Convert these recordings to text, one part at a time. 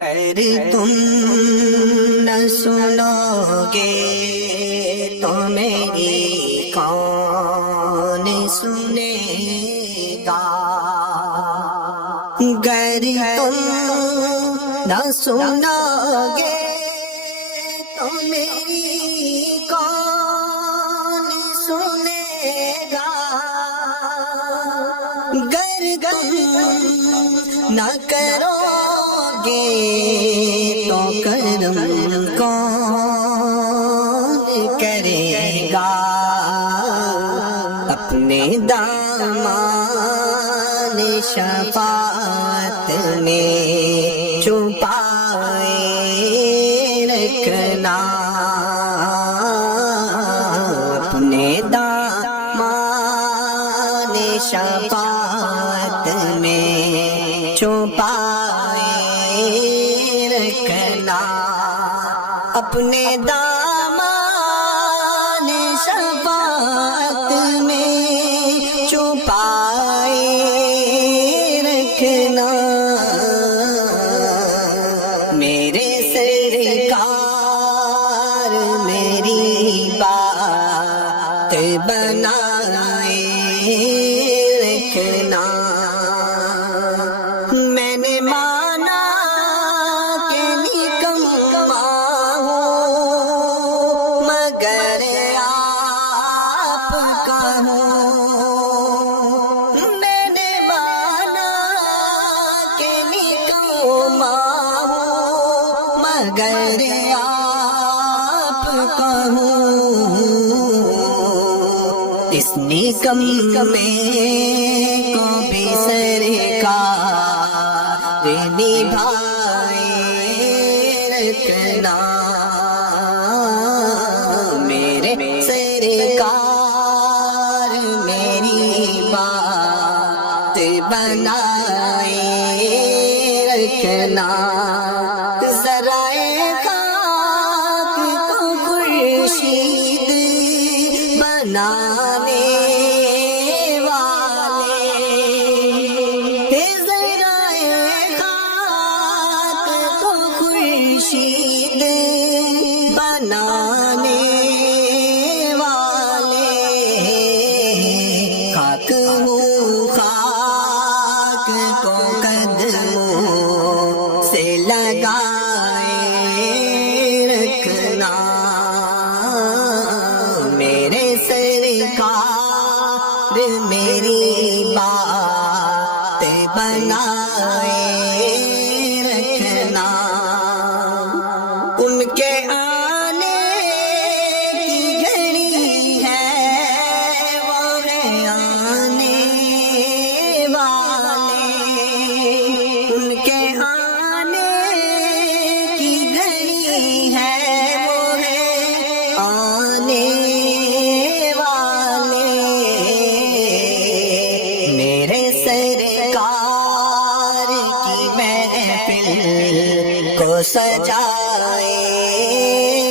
اگر تم نہ سنو گے تو میری کون سنے گا؟ اگر تم نہ سنو گے تو میری کون سنے گا؟ اگر تم نہ کرو گے تو کرم کون کرے گا؟ اپنے دامان شفاعت میں چھپائے رکھنا، اپنے دامان شفاعت میں چھپائے رکھنا، اپنے دامان شفاعت میں چھپائے رکھنا۔ میرے سرکار میری بات بنائے رکھنا۔ میں نے مانا کہ نکما ہوں مگر آپ کا ہوں، میں نے مانا کہ نکما ہوں مگر آپ کا ہوں۔ اس نکمے کو بھی سرکار نبھائے رکھنا، میرے سرکار میری بات بنائے رکھنا۔ ذرائع خاک کو خورشید بنانے والے، ذرائع خاک کو خورشید بنانے والے، خاک ہوں خاک کو قدموں سے لگائے رکھنا، میرے سرکار میری بات بنائے رکھنا۔ ان کے آنے کی گھڑی ہے، وہ ہے آنے والے، ان کے آنے کی گھڑی ہے، وہ ہے آنے والے، میرے سرکار کی محفل کو سجائے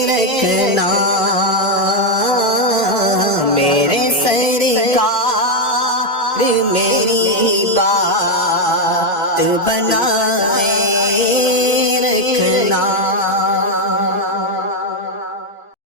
رکھنا، میرے سرکار میری بات بنا